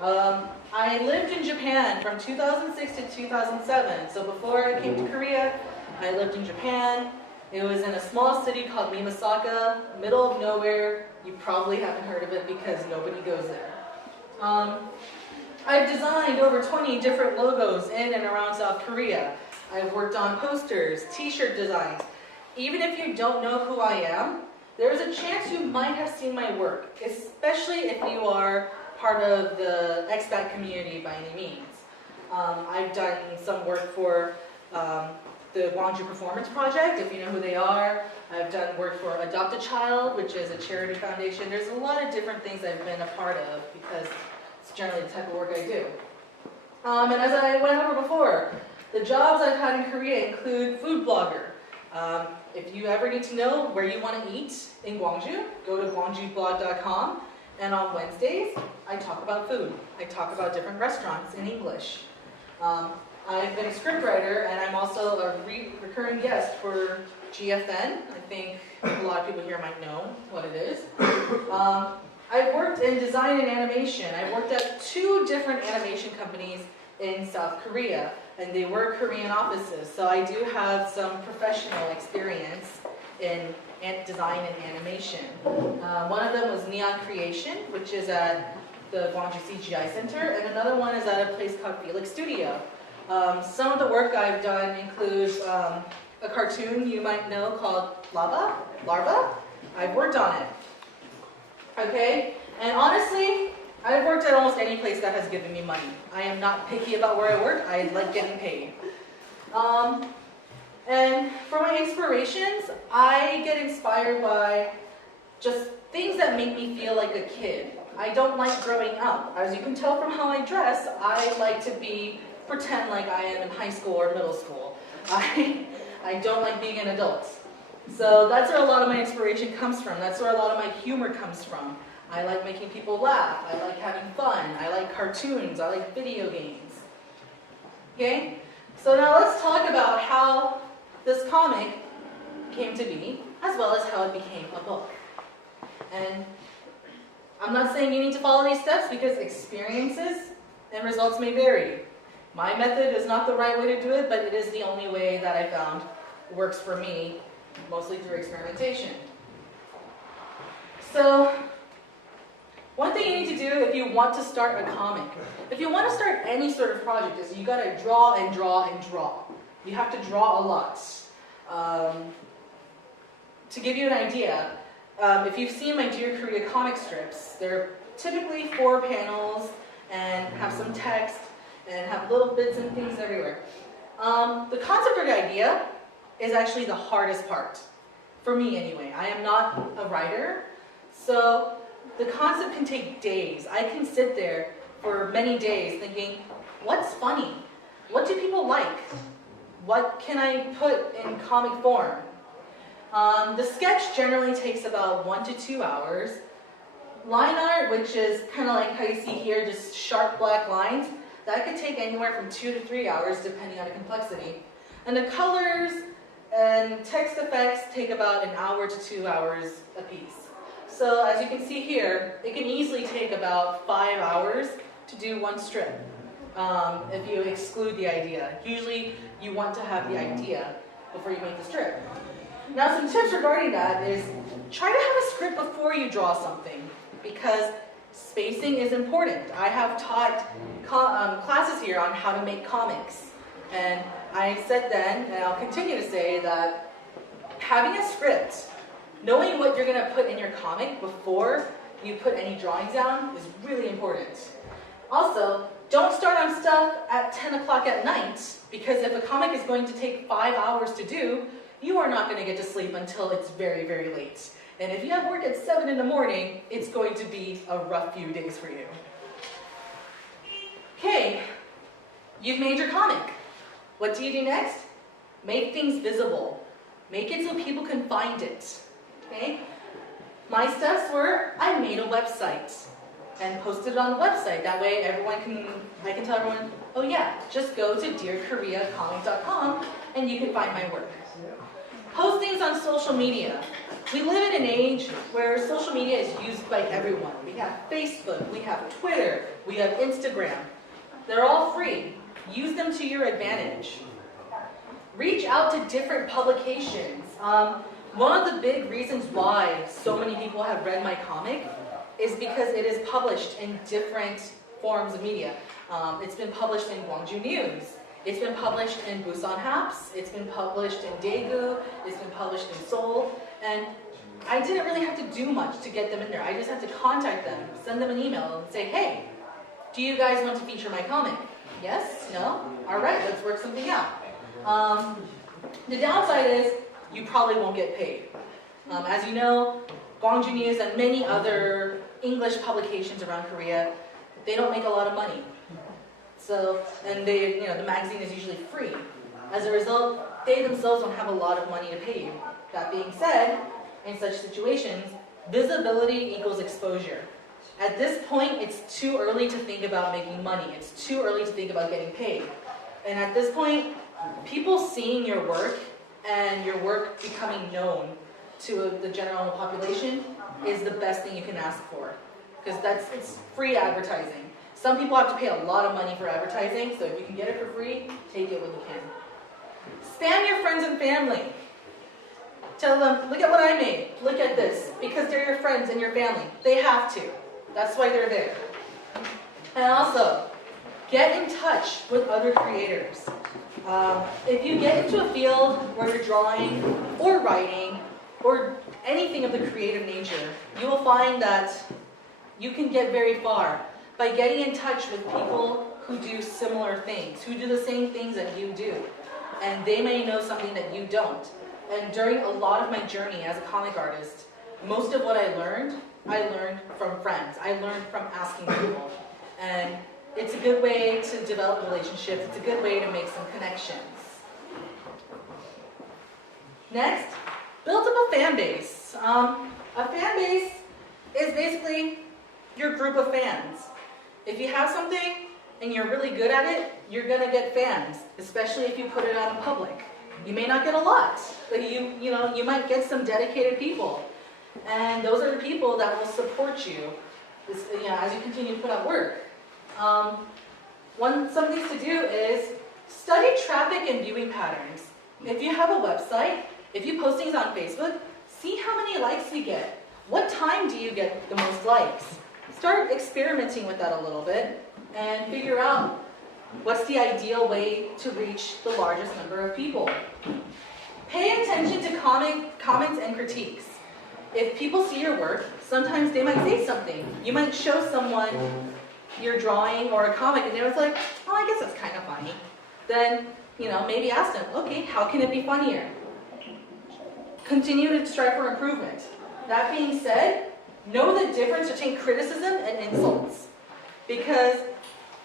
I lived in Japan from 2006 to 2007. So before I came to Korea, I lived in Japan. It was in a small city called Mimasaka, middle of nowhere. You probably haven't heard of it because nobody goes there. I've designed over 20 different logos in and around South Korea. I've worked on posters, t-shirt designs. Even if you don't know who I am, there's a chance you might have seen my work, especially if you are part of the expat community by any means. I've done some work for the Gwangju Performance Project, if you know who they are. I've done work for Adopt a Child, which is a charity foundation. There's a lot of different things I've been a part of because it's generally the type of work I do. And as I went over before, the jobs I've had in Korea include food blogger. If you ever need to know where you want to eat in Gwangju, go to gwangjublog.com. And on Wednesdays, I talk about food. I talk about different restaurants in English. I've been a scriptwriter, and I'm also a recurring guest for GFN. I think a lot of people here might know what it is. I've worked in design and animation. I've worked at 2 different animation companies in South Korea, and they were Korean offices. So I do have some professional experience in design and animation. One of them was Neon Creation, which is at the Gwangju CGI Center, and another one is at a place called Felix Studio. Some of the work I've done includes a cartoon you might know called Larva. I've worked on it. Okay, and honestly, I've worked at almost any place that has given me money. I am not picky about where I work. I like getting paid. And for my inspirations, I get inspired by just things that make me feel like a kid. I don't like growing up. As you can tell from how I dress, I like to pretend like I am in high school or middle school. I don't like being an adult. So that's where a lot of my inspiration comes from. That's where a lot of my humor comes from. I like making people laugh. I like having fun. I like cartoons. I like video games. Okay? So now let's talk about how this comic came to be, as well as how it became a book. And I'm not saying you need to follow these steps because experiences and results may vary. My method is not the right way to do it, but it is the only way that I found works for me, mostly through experimentation. So, one thing you need to do if you want to start a comic, if you want to start any sort of project, is you got to draw and draw and draw. You have to draw a lot. To give you an idea, if you've seen my Dear Korea comic strips, they're typically 4 panels and have some text and have little bits and things everywhere. The concept or the idea is actually the hardest part. For me anyway. I am not a writer, so the concept can take days. I can sit there for many days thinking, what's funny? What do people like? What can I put in comic form? The sketch generally takes about 1 to 2 hours. Line art, which is kind of like how you see here, just sharp black lines, that could take anywhere from 2 to 3 hours depending on the complexity. And the colors and text effects take about 1 hour to 2 hours a piece. So as you can see here, it can easily take about 5 hours to do 1 strip. If you exclude the idea. Usually you want to have the idea before you make the strip. Now some tips regarding that is try to have a script before you draw something because spacing is important. I have taught classes here on how to make comics. And I said then, and I'll continue to say, that having a script, knowing what you're going to put in your comic before you put any drawings down is really important. Also, don't start on stuff at 10 o'clock at night, because if a comic is going to take 5 hours to do, you are not going to get to sleep until it's very, very late. And if you have work at 7 in the morning, it's going to be a rough few days for you. Okay, you've made your comic. What do you do next? Make things visible. Make it so people can find it. Okay? My steps were, I made a website and posted it on the website. That way I can tell everyone, oh yeah, just go to dearkoreacomic.com and you can find my work. Post things on social media. We live in an age where social media is used by everyone. We have Facebook, we have Twitter, we have Instagram. They're all free. Use them to your advantage. Reach out to different publications. One of the big reasons why so many people have read my comic is because it is published in different forms of media. It's been published in Gwangju News. It's been published in Busan Haps. It's been published in Daegu. It's been published in Seoul. And I didn't really have to do much to get them in there. I just had to contact them, send them an email, and say, hey, do you guys want to feature my comic? Yes? No? All right, let's work something out. The downside is you probably won't get paid. As you know, Gwangju News and many other English publications around Korea, they don't make a lot of money. So, and they, the magazine is usually free. As a result, they themselves don't have a lot of money to pay you. That being said, in such situations, visibility equals exposure. At this point, it's too early to think about making money. It's too early to think about getting paid. And at this point, people seeing your work and your work becoming known to the general population is the best thing you can ask for. Because it's free advertising. Some people have to pay a lot of money for advertising, so if you can get it for free, take it when you can. Spam your friends and family. Tell them, look at what I made. Look at this. Because they're your friends and your family. They have to. That's why they're there. And also, get in touch with other creators. If you get into a field where you're drawing or writing or anything of the creative nature, you will find that you can get very far by getting in touch with people who do similar things, who do the same things that you do. And they may know something that you don't. And during a lot of my journey as a comic artist, most of what I learned from friends. I learned from asking people. And it's a good way to develop relationships. It's a good way to make some connections. Next, build up a fan base. A fan base is basically your group of fans. If you have something and you're really good at it, you're going to get fans, especially if you put it out in public. You may not get a lot, but you might get some dedicated people. And those are the people that will support you as you continue to put out work. Some things to do is study traffic and viewing patterns. If you have a website, if you post things on Facebook, see how many likes you get. What time do you get the most likes? Start experimenting with that a little bit and figure out what's the ideal way to reach the largest number of people. Pay attention to comments and critiques. If people see your work, sometimes they might say something. You might show someone your drawing or a comic and they're like, oh, I guess that's kind of funny. Then, maybe ask them, okay, how can it be funnier? Continue to strive for improvement. That being said, know the difference between criticism and insults. Because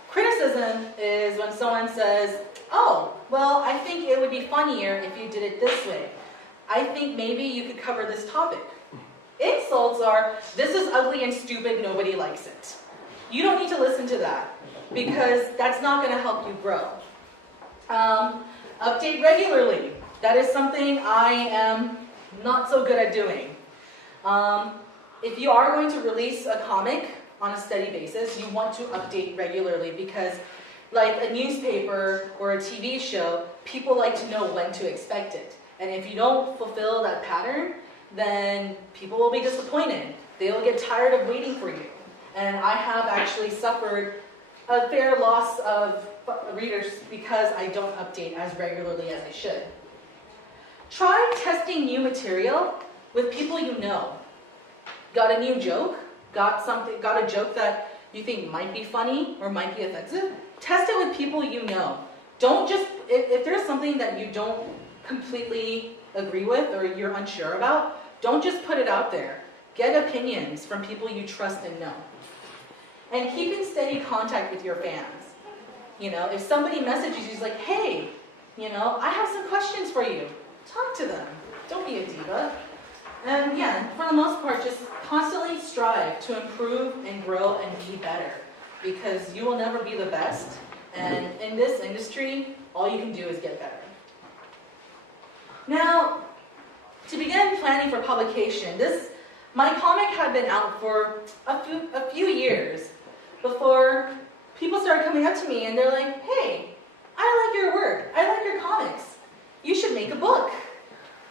criticism is when someone says, oh, well, I think it would be funnier if you did it this way. I think maybe you could cover this topic. Insults are, this is ugly and stupid, nobody likes it. You don't need to listen to that because that's not going to help you grow. Update regularly. That is something I am not so good at doing. If you are going to release a comic on a steady basis, you want to update regularly because like a newspaper or a TV show, people like to know when to expect it. And if you don't fulfill that pattern, then people will be disappointed. They will get tired of waiting for you. And I have actually suffered a fair loss of readers because I don't update as regularly as I should. Try testing new material with people you know. Got a new joke? Got a joke that you think might be funny or might be offensive? Test it with people you know. Don't just, if there's something that you don't completely agree with or you're unsure about, don't just put it out there. Get opinions from people you trust and know. And keep in steady contact with your fans. If somebody messages you, like, hey, I have some questions for you. Talk to them. Don't be a diva. And yeah, for the most part, just constantly strive to improve and grow and be better. Because you will never be the best. And in this industry, all you can do is get better. Now, to begin planning for publication, my comic had been out for a few years before people started coming up to me and they're like, hey, I like your work, I like your comics, you should make a book.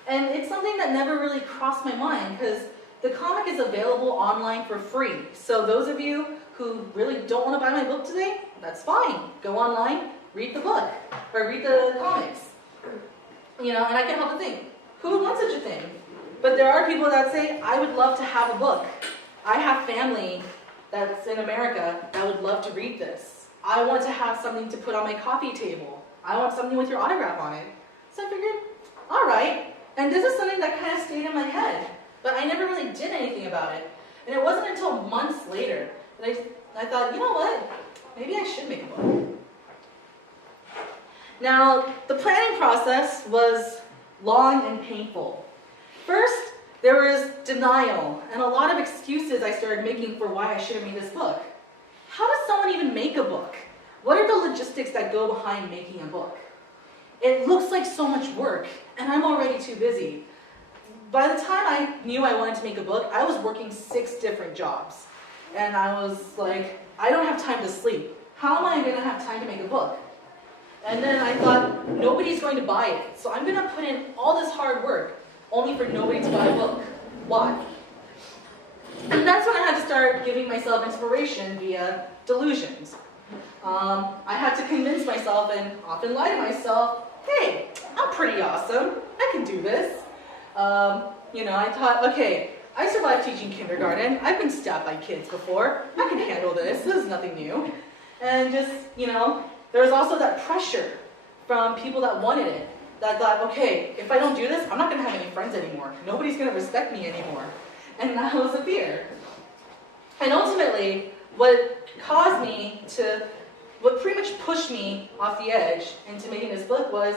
And it's something that never really crossed my mind because the comic is available online for free. So those of you who really don't want to buy my book today, that's fine. Go online, read the book, or read the comics. You know, and I can't help but think, who would want such a thing? But there are people that say, I would love to have a book. I have family that's in America that would love to read this. I want to have something to put on my coffee table. I want something with your autograph on it. So I figured, all right. And this is something that kind of stayed in my head, but I never really did anything about it. And it wasn't until months later that I thought, you know what? Maybe I should make a book. Now, the planning process was long and painful. First, there was denial and a lot of excuses I started making for why I should have made this book. How does someone even make a book? What are the logistics that go behind making a book? It looks like so much work, and I'm already too busy. By the time I knew I wanted to make a book, I was working 6 different jobs. And I was like, I don't have time to sleep. How am I going to have time to make a book? And then I thought, nobody's going to buy it. So I'm going to put in all this hard work, only for nobody to buy a book. Why? And that's when I had to start giving myself inspiration via delusions. I had to convince myself and often lie to myself, hey, I'm pretty awesome. I can do this. You know, I thought, okay, I survived teaching kindergarten. I've been stabbed by kids before. I can handle this. This is nothing new. And just, you know, there was also that pressure from people that wanted it. That thought, okay, if I don't do this, I'm not going to have any friends anymore. Nobody's going to respect me anymore. And that was a fear. And ultimately, what pretty much pushed me off the edge into making this book was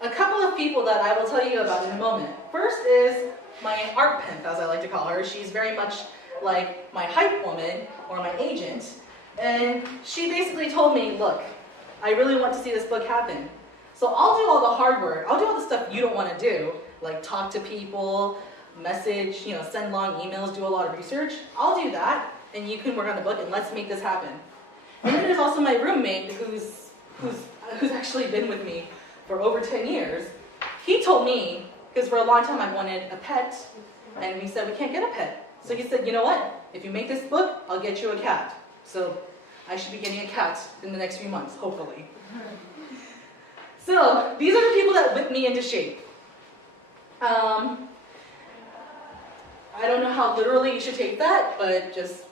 a couple of people that I will tell you about in a moment. First is my art pimp, as I like to call her. She's very much like my hype woman or my agent. And she basically told me, look, I really want to see this book happen. So I'll do all the hard work. I'll do all the stuff you don't want to do, like talk to people, message, you know, send long emails, do a lot of research. I'll do that, and you can work on the book, and let's make this happen. And then there's also my roommate, who's actually been with me for over 10 years. He told me, because for a long time I wanted a pet, and he said, we can't get a pet. So he said, you know what? If you make this book, I'll get you a cat. So I should be getting a cat in the next few months, hopefully. So these are the people that whipped me into shape. I don't know how literally you should take that, but just...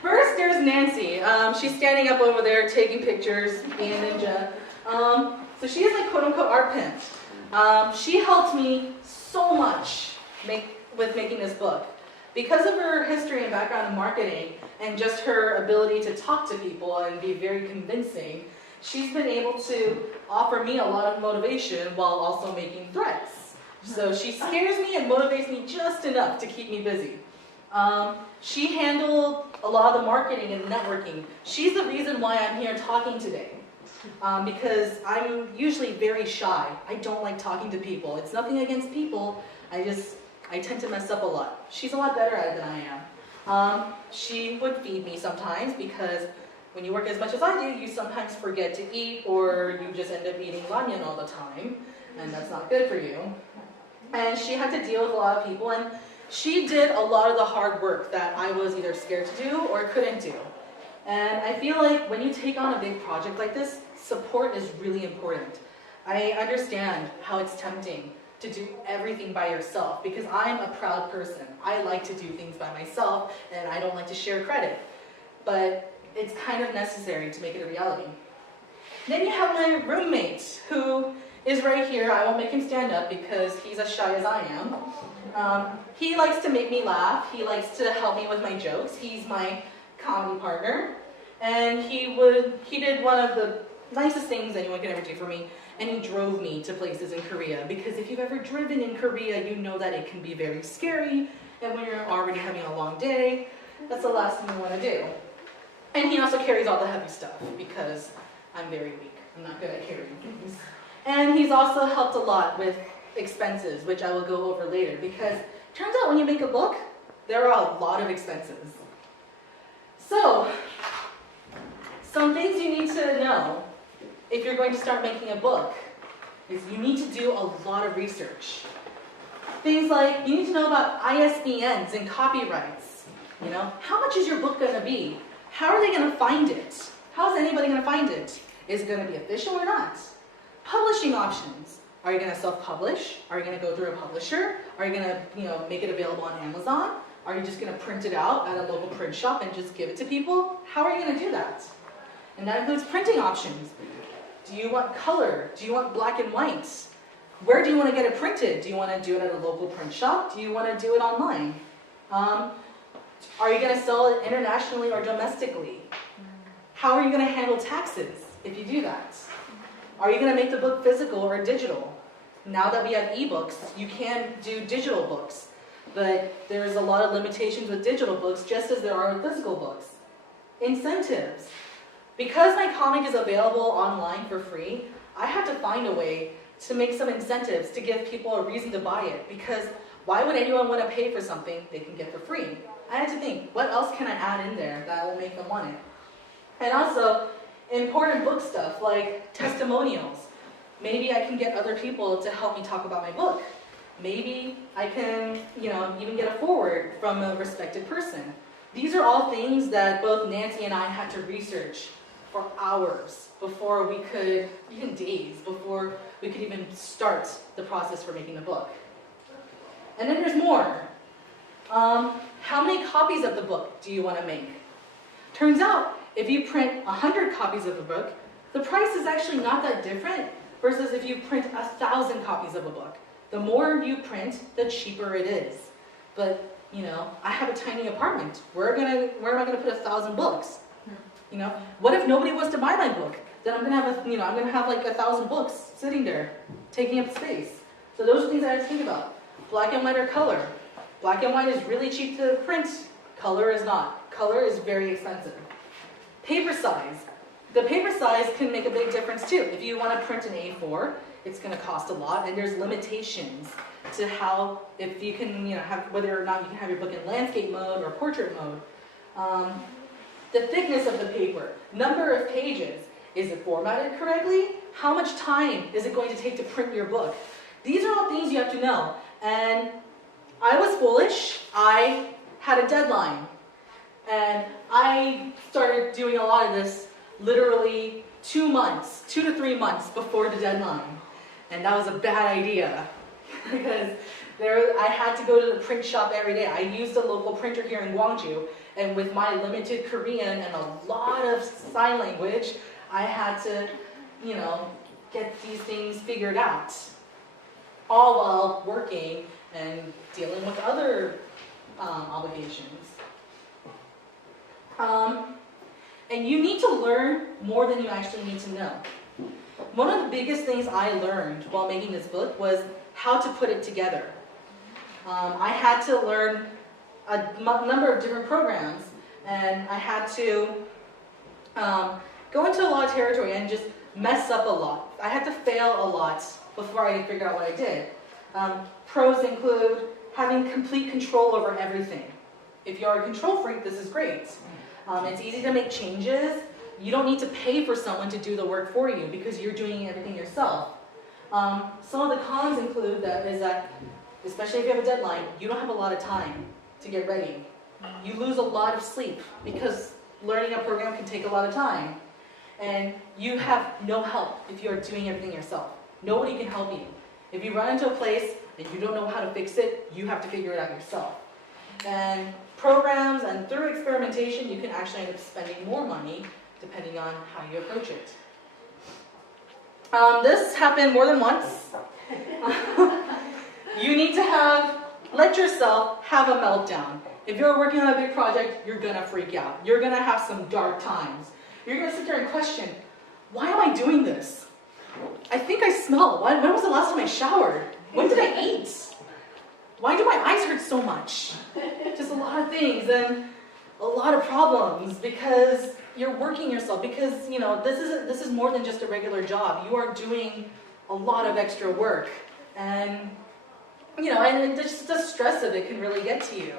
First, there's Nancy. She's standing up over there taking pictures, being a ninja. So she is my quote-unquote art pimp. She helped me so much with making this book. Because of her history and background in marketing and just her ability to talk to people and be very convincing, she's been able to offer me a lot of motivation while also making threats. So she scares me and motivates me just enough to keep me busy. She handled a lot of the marketing and networking. She's the reason why I'm here talking today. Because I'm usually very shy. I don't like talking to people. It's nothing against people. I tend to mess up a lot. She's a lot better at it than I am. She would feed me sometimes because when you work as much as I do, you sometimes forget to eat or you just end up eating ramen all the time, and that's not good for you. And she had to deal with a lot of people, and she did a lot of the hard work that I was either scared to do or couldn't do. And I feel like when you take on a big project like this, support is really important. I understand how it's tempting to do everything by yourself because I'm a proud person. I like to do things by myself and I don't like to share credit. But it's kind of necessary to make it a reality. Then you have my roommate who is right here. I won't make him stand up because he's as shy as I am. He likes to make me laugh. He likes to help me with my jokes. He's my comedy partner. And he did one of the nicest things anyone could ever do for me. And he drove me to places in Korea, because if you've ever driven in Korea, you know that it can be very scary, and when you're already having a long day, that's the last thing you want to do. And he also carries all the heavy stuff, because I'm very weak. I'm not good at carrying things. And he's also helped a lot with expenses, which I will go over later, because it turns out when you make a book, there are a lot of expenses. So, some things you need to know if you're going to start making a book is you need to do a lot of research. Things like, you need to know about ISBNs and copyrights. You know, how much is your book going to be? How are they going to find it? How is anybody going to find it? Is it going to be official or not? Publishing options. Are you going to self-publish? Are you going to go through a publisher? Are you going to, make it available on Amazon? Are you just going to print it out at a local print shop and just give it to people? How are you going to do that? And that includes printing options. Do you want color? Do you want black and white? Where do you want to get it printed? Do you want to do it at a local print shop? Do you want to do it online? Are you going to sell it internationally or domestically? How are you going to handle taxes if you do that? Are you going to make the book physical or digital? Now that we have ebooks, you can do digital books, but there's a lot of limitations with digital books, just as there are with physical books. Incentives. Because my comic is available online for free, I had to find a way to make some incentives to give people a reason to buy it, because why would anyone want to pay for something they can get for free? I had to think, what else can I add in there that will make them want it? And also, important book stuff like testimonials. Maybe I can get other people to help me talk about my book. Maybe I can, even get a foreword from a respected person. These are all things that both Nancy and I had to research for hours before we could, even days, before we could even start the process for making the book. And then there's more. How many copies of the book do you want to make? Turns out, if you print 100 copies of a book, the price is actually not that different versus if you print 1,000 copies of a book. The more you print, the cheaper it is. But, I have a tiny apartment. Where am I gonna put 1,000 books? What if nobody wants to buy my book? Then I'm gonna have like 1,000 books sitting there, taking up space. So those are things I have to think about. Black and white or color. Black and white is really cheap to print. Color is not. Color is very expensive. Paper size. The paper size can make a big difference too. If you want to print an A4, it's going to cost a lot, and there's limitations to if you can, whether or not you can have your book in landscape mode or portrait mode. The thickness of the paper, number of pages, is it formatted correctly? How much time is it going to take to print your book? These are all things you have to know. And I was foolish. I had a deadline. And I started doing a lot of this literally 2 to 3 months before the deadline. And that was a bad idea because I had to go to the print shop every day. I used a local printer here in Gwangju, and with my limited Korean and a lot of sign language, I had to, get these things figured out, all while working and dealing with other obligations. And you need to learn more than you actually need to know. One of the biggest things I learned while making this book was how to put it together. I had to learn a number of different programs, and I had to go into a lot of territory and just mess up a lot. I had to fail a lot before I could figure out what I did. Pros include having complete control over everything. If you're a control freak, this is great. It's easy to make changes. You don't need to pay for someone to do the work for you because you're doing everything yourself. Some of the cons include that, especially if you have a deadline, you don't have a lot of time to get ready. You lose a lot of sleep because learning a program can take a lot of time. And you have no help if you're doing everything yourself. Nobody can help you. If you run into a place and you don't know how to fix it, you have to figure it out yourself. And programs and through experimentation, you can actually end up spending more money depending on how you approach it. This happened more than once. You need to let yourself have a meltdown. If you're working on a big project, you're gonna freak out. You're gonna have some dark times. You're gonna sit there and question, why am I doing this? I think I smell. When was the last time I showered? When did I eat? Why do my eyes hurt so much? Just a lot of things and a lot of problems because you're working yourself. Because this is more than just a regular job. You are doing a lot of extra work. And, and just the stress of it can really get to you.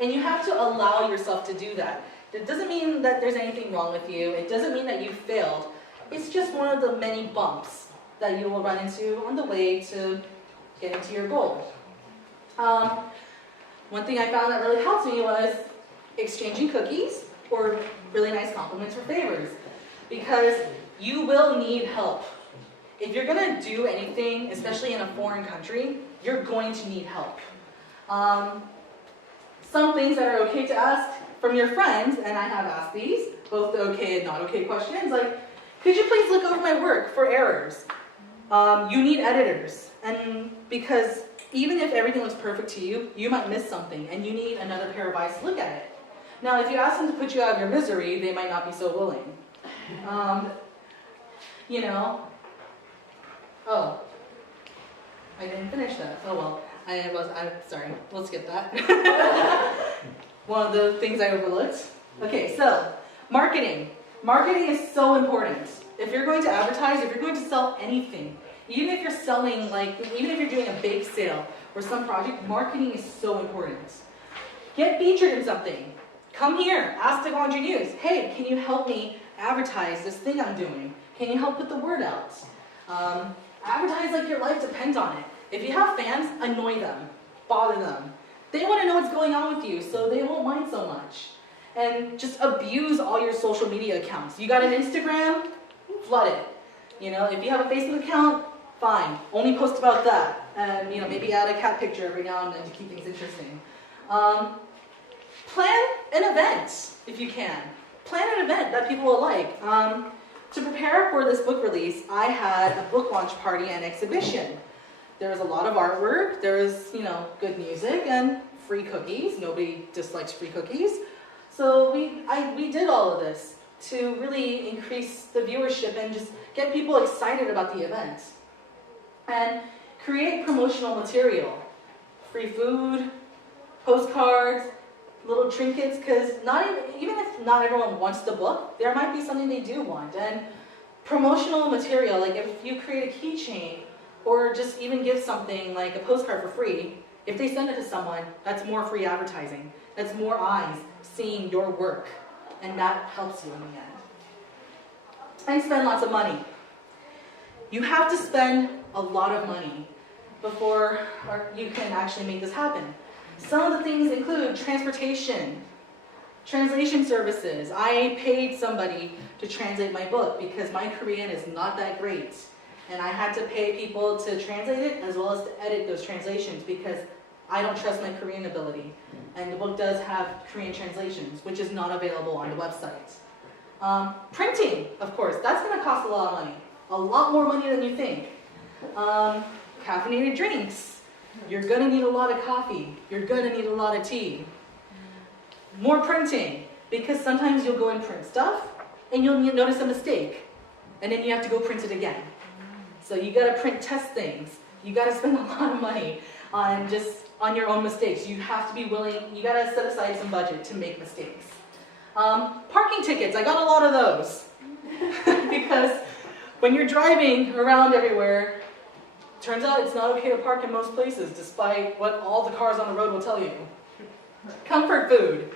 And you have to allow yourself to do that. It doesn't mean that there's anything wrong with you. It doesn't mean that you failed. It's just one of the many bumps that you will run into on the way to getting to your goal. One thing I found that really helped me was exchanging cookies or really nice compliments or favors, because you will need help. If you're going to do anything, especially in a foreign country, you're going to need help. Some things that are okay to ask from your friends, and I have asked these, both the okay and not okay questions, like, could you please look over my work for errors? You need editors, and because even if everything looks perfect to you, you might miss something, and you need another pair of eyes to look at it. Now, if you ask them to put you out of your misery, they might not be so willing. Oh, I didn't finish that. Oh well, I'm sorry. Let's skip that. One of the things I overlooked. Okay, so marketing. Marketing is so important. If you're going to advertise, if you're going to sell anything, even if you're selling, even if you're doing a bake sale or some project, marketing is so important. Get featured in something. Come here, ask the Laundry News. Hey, can you help me advertise this thing I'm doing? Can you help put the word out? Advertise like your life depends on it. If you have fans, annoy them, bother them. They want to know what's going on with you, so they won't mind so much. And just abuse all your social media accounts. You got an Instagram? Flood it. If you have a Facebook account, fine. Only post about that. And maybe add a cat picture every now and then to keep things interesting. Plan an event if you can. Plan an event that people will like. To prepare for this book release, I had a book launch party and exhibition. There was a lot of artwork, there was, good music and free cookies. Nobody dislikes free cookies. So we did all of this to really increase the viewership and just get people excited about the event. And create promotional material. Free food, postcards, little trinkets, because even if not everyone wants the book, there might be something they do want. And promotional material, like if you create a keychain or just even give something like a postcard for free, if they send it to someone, that's more free advertising. That's more eyes seeing your work, and that helps you in the end. And spend lots of money. You have to spend a lot of money before you can actually make this happen. Some of the things include transportation, translation services. I paid somebody to translate my book because my Korean is not that great. And I had to pay people to translate it as well as to edit those translations because I don't trust my Korean ability. And the book does have Korean translations, which is not available on the website. Printing, of course, that's going to cost a lot of money. A lot more money than you think. Caffeinated drinks. You're going to need a lot of coffee. You're going to need a lot of tea. More printing, because sometimes you'll go and print stuff, and you'll notice a mistake, and then you have to go print it again. So you got to print test things. You got to spend a lot of money on your own mistakes. You have to be willing. You got to set aside some budget to make mistakes. Parking tickets. I got a lot of those because when you're driving around everywhere, turns out it's not okay to park in most places, despite what all the cars on the road will tell you. Comfort food.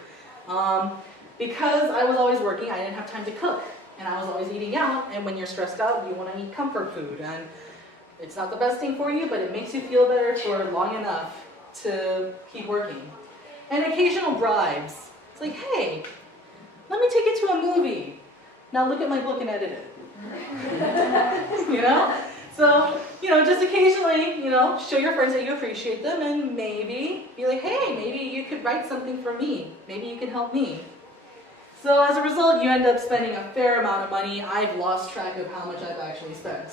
Because I was always working, I didn't have time to cook. And I was always eating out, and when you're stressed out, you want to eat comfort food. And it's not the best thing for you, but it makes you feel better for long enough to keep working. And occasional bribes. It's like, hey, let me take you to a movie. Now look at my book and edit it. So, just occasionally, show your friends that you appreciate them and maybe be like, hey, maybe you could write something for me. Maybe you can help me. So as a result, you end up spending a fair amount of money. I've lost track of how much I've actually spent.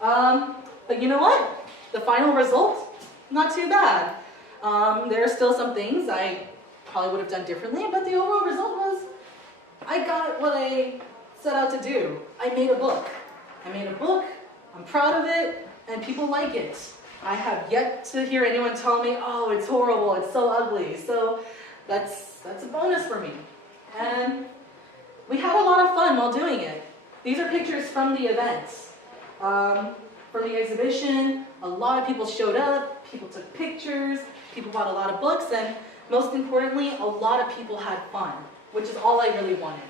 But you know what? The final result, not too bad. There are still some things I probably would have done differently, but the overall result was I got what I set out to do. I made a book. I'm proud of it, and people like it. I have yet to hear anyone tell me, oh, it's horrible, it's so ugly. So that's a bonus for me. And we had a lot of fun while doing it. These are pictures from the events. for the exhibition. A lot of people showed up, people took pictures, people bought a lot of books, and most importantly, a lot of people had fun, which is all I really wanted.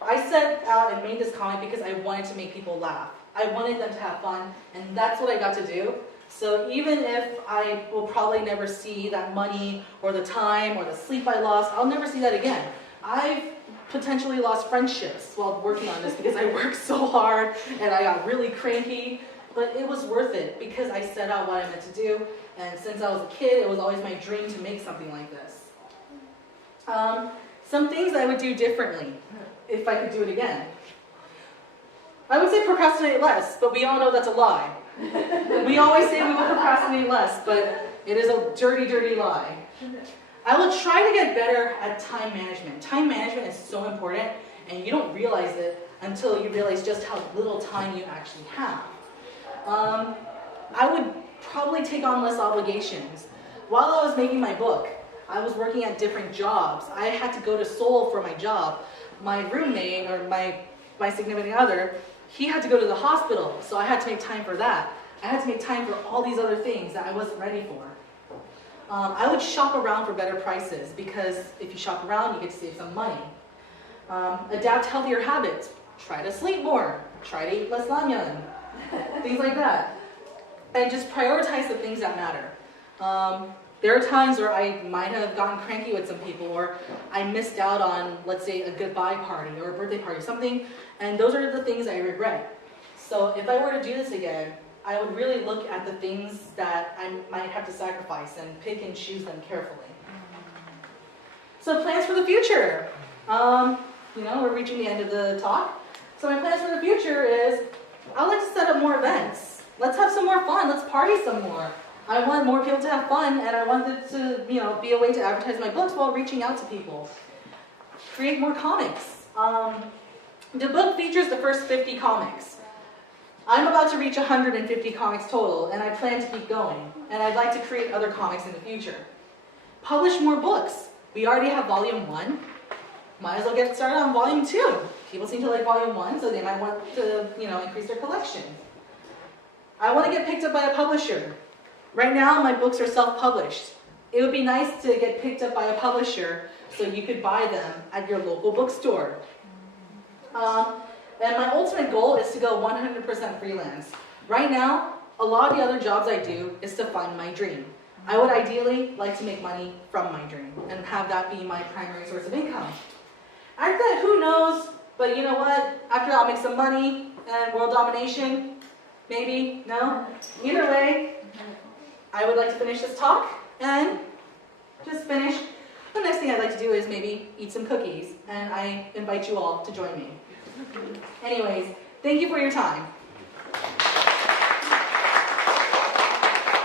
I set out and made this comic because I wanted to make people laugh. I wanted them to have fun, and that's what I got to do. So even if I will probably never see that money or the time or the sleep I lost, I'll never see that again. I've potentially lost friendships while working on this because I worked so hard and I got really cranky, but it was worth it because I set out what I meant to do, and since I was a kid, it was always my dream to make something like this. Some things I would do differently if I could do it again. I would say procrastinate less, but we all know that's a lie. We always say we will procrastinate less, but it is a dirty, dirty lie. I will try to get better at time management. Time management is so important, and you don't realize it until you realize just how little time you actually have. I would probably take on less obligations. While I was making my book, I was working at different jobs. I had to go to Seoul for my job. My roommate, or my significant other, he had to go to the hospital, so I had to make time for that. I had to make time for all these other things that I wasn't ready for. I would shop around for better prices because if you shop around, you get to save some money. Adapt healthier habits. Try to sleep more. Try to eat less ramyeon. Things like that. And just prioritize the things that matter. There are times where I might have gotten cranky with some people, or I missed out on, let's say, a goodbye party or a birthday party, something, and those are the things I regret. So if I were to do this again, I would really look at the things that I might have to sacrifice and pick and choose them carefully. So plans for the future. We're reaching the end of the talk. So my plans for the future is, I'd like to set up more events. Let's have some more fun. Let's party some more. I want more people to have fun, and I want it to, be a way to advertise my books while reaching out to people. Create more comics. The book features the first 50 comics. I'm about to reach 150 comics total, and I plan to keep going. And I'd like to create other comics in the future. Publish more books. We already have volume 1. Might as well get started on volume 2. People seem to like volume 1, so they might want to, increase their collection. I want to get picked up by a publisher. Right now, my books are self-published. It would be nice to get picked up by a publisher so you could buy them at your local bookstore. And my ultimate goal is to go 100% freelance. Right now, a lot of the other jobs I do is to fund my dream. I would ideally like to make money from my dream and have that be my primary source of income. After that, who knows? But you know what? After that, I'll make some money and world domination. Maybe, no? Either way, I would like to finish this talk and just finish. The next thing I'd like to do is maybe eat some cookies, and I invite you all to join me. Anyways, thank you for your time.